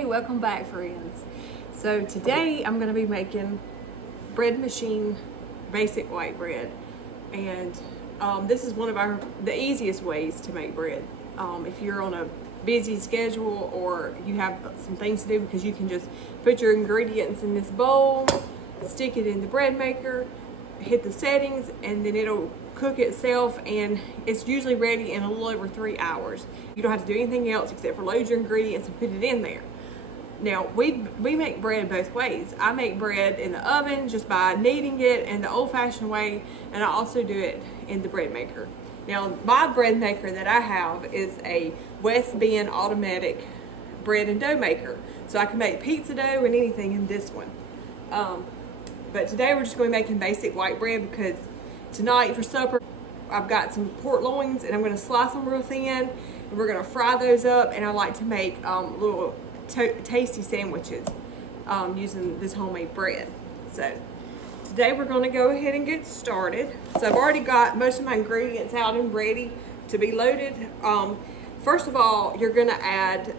Hey, welcome back, friends. So today I'm going to be making bread machine basic white bread, and this is one of the easiest ways to make bread. If you're on a busy schedule or you have some things to do, because you can just put your ingredients in this bowl, stick it in the bread maker, hit the settings, and then it'll cook itself, and it's usually ready in a little over 3 hours. You don't have to do anything else except for load your ingredients and put it in there. Now, we make bread both ways. I make bread in the oven just by kneading it in the old-fashioned way, and I also do it in the bread maker. Now, my bread maker that I have is a West Bend automatic bread and dough maker. So I can make pizza dough and anything in this one. But today we're just going to be making basic white bread, because tonight for supper I've got some pork loins and I'm going to slice them real thin, and we're going to fry those up, and I like to make little tasty sandwiches using this homemade bread. So today we're going to go ahead and get started. So I've already got most of my ingredients out and ready to be loaded. First of all, you're going to add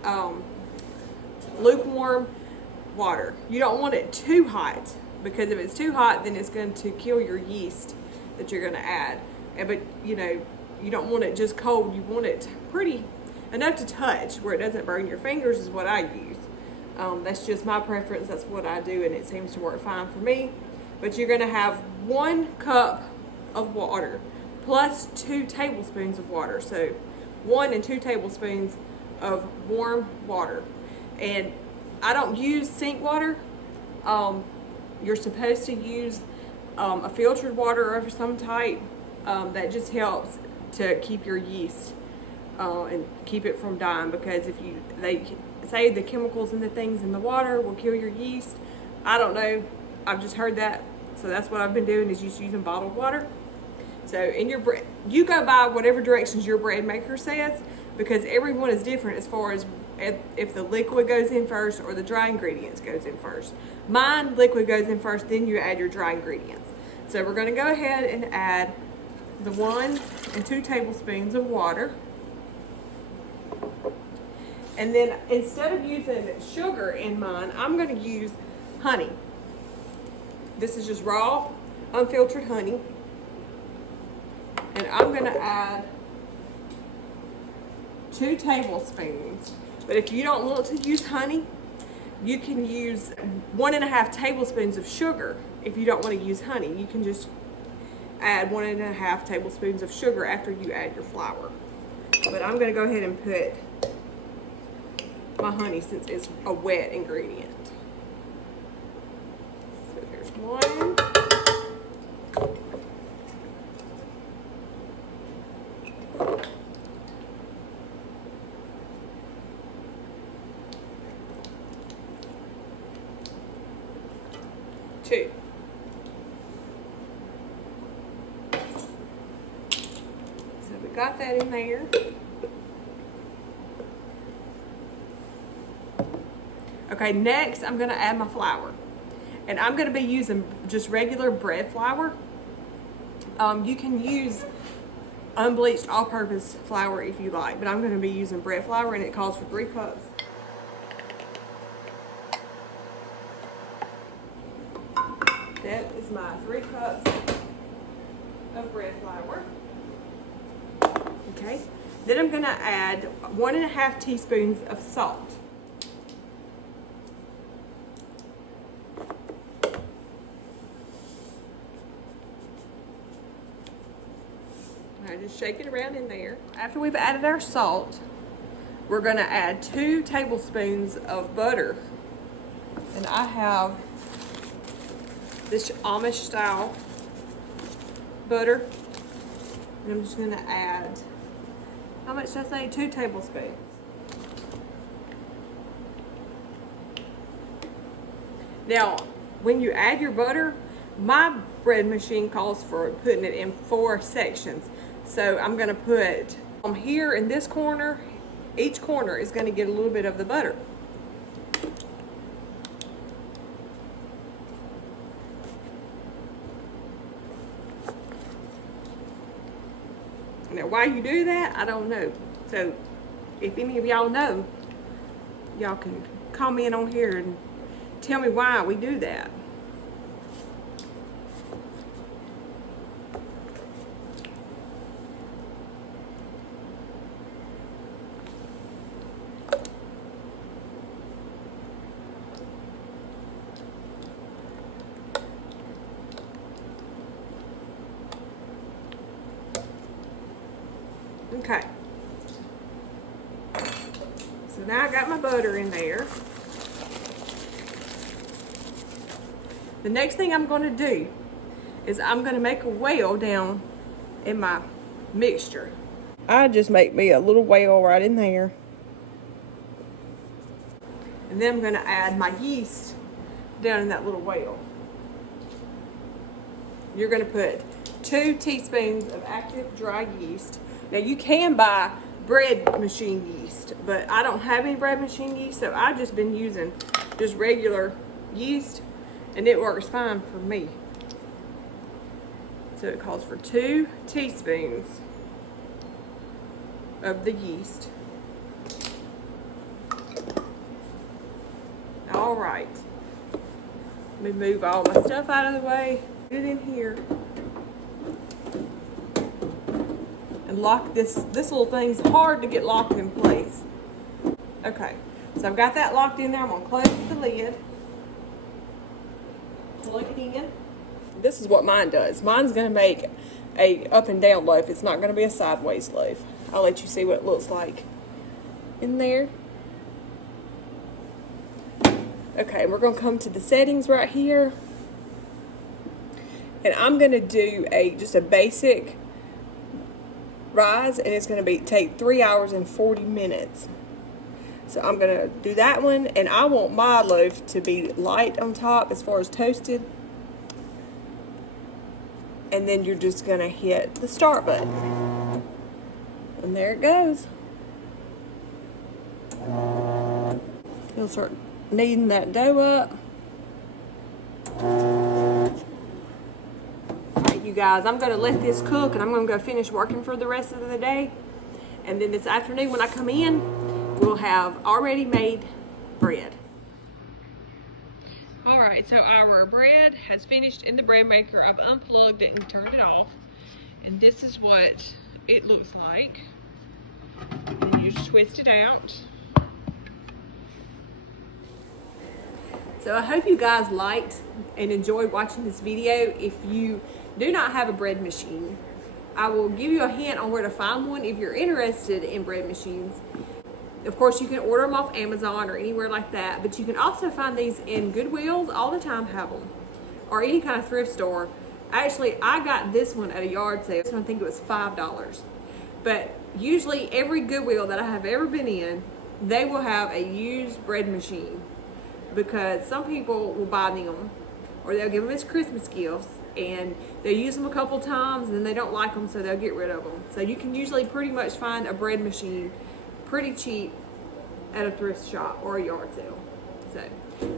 lukewarm water. You don't want it too hot, because if it's too hot, then it's going to kill your yeast that you're going to add. But you know, you don't want it just cold. You want it pretty enough to touch where it doesn't burn your fingers, is what I use. That's just my preference. That's what I do, and it seems to work fine for me. But you're going to have 1 cup of water plus 2 tablespoons of water. So 1 and 2 tablespoons of warm water. And I don't use sink water. You're supposed to use a filtered water of some type. That just helps to keep your yeast and keep it from dying, because if they say the chemicals and the things in the water will kill your yeast. I don't know, I've just heard that, so that's what I've been doing, is just using bottled water. So in your bread, you go by whatever directions your bread maker says, because everyone is different as far as if the liquid goes in first or the dry ingredients goes in first. Mine, liquid goes in first, then you add your dry ingredients. So we're going to go ahead and add the 1 and 2 tablespoons of water. And then instead of using sugar in mine, I'm going to use honey. This is just raw, unfiltered honey. And I'm going to add 2 tablespoons. But if you don't want to use honey, you can use 1.5 tablespoons of sugar. If you don't want to use honey, you can just add 1.5 tablespoons of sugar after you add your flour. But I'm going to go ahead and put my honey, since it's a wet ingredient. So there's 1. Two. So we got that in there. Okay, next I'm going to add my flour. And I'm going to be using just regular bread flour. You can use unbleached all-purpose flour if you like, but I'm going to be using bread flour, and it calls for 3 cups. That is my 3 cups of bread flour. Okay, then I'm going to add 1.5 teaspoons of salt. Now just shake it around in there. After we've added our salt, we're going to add 2 tablespoons of butter. And I have this Amish style butter. And I'm just going to add, how much did I say? 2 tablespoons. Now, when you add your butter, my bread machine calls for putting it in 4 sections. So I'm going to put here in this corner, each corner is going to get a little bit of the butter. Now, why you do that, I don't know. So if any of y'all know, y'all can comment on here and tell me why we do that. Okay. So now I got my butter in there. The next thing I'm going to do is I'm going to make a well down in my mixture. I just make me a little well right in there. And then I'm going to add my yeast down in that little well. You're going to put 2 teaspoons of active dry yeast. Now you can buy bread machine yeast, but I don't have any bread machine yeast, so I've just been using just regular yeast, and it works fine for me. So it calls for 2 teaspoons of the yeast. All right. Let me move all my stuff out of the way. Put it in here. And lock this little thing's hard to get locked in place. Okay, so I've got that locked in there. I'm gonna close the lid. Plug it in. This is what mine does. Mine's gonna make a up and down loaf. It's not gonna be a sideways loaf. I'll let you see what it looks like in there. Okay, we're gonna come to the settings right here. And I'm gonna do just a basic rise, and it's going to take 3 hours and 40 minutes. So I'm going to do that one, and I want my loaf to be light on top as far as toasted. And then you're just going to hit the start button. And there it goes. You'll start kneading that dough up. You guys, I'm going to let this cook, and I'm going to go finish working for the rest of the day. And then this afternoon when I come in, we'll have already made bread. Alright, so our bread has finished in the bread maker. I've unplugged it and turned it off. And this is what it looks like. And you just twist it out. So I hope you guys liked and enjoyed watching this video. If you do not have a bread machine, I will give you a hint on where to find one if you're interested in bread machines. Of course, you can order them off Amazon or anywhere like that, but you can also find these in Goodwills. All the time have them, or any kind of thrift store. Actually, I got this one at a yard sale, so I think it was $5. But usually every Goodwill that I have ever been in, they will have a used bread machine, because some people will buy them, or they'll give them as Christmas gifts, and they'll use them a couple times and then they don't like them, so they'll get rid of them. So you can usually pretty much find a bread machine pretty cheap at a thrift shop or a yard sale. So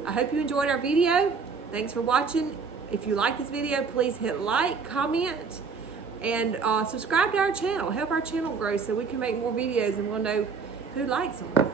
I hope you enjoyed our video. Thanks for watching. If you like this video, please hit like, comment, and subscribe to our channel. Help our channel grow so we can make more videos, and we'll know who likes them.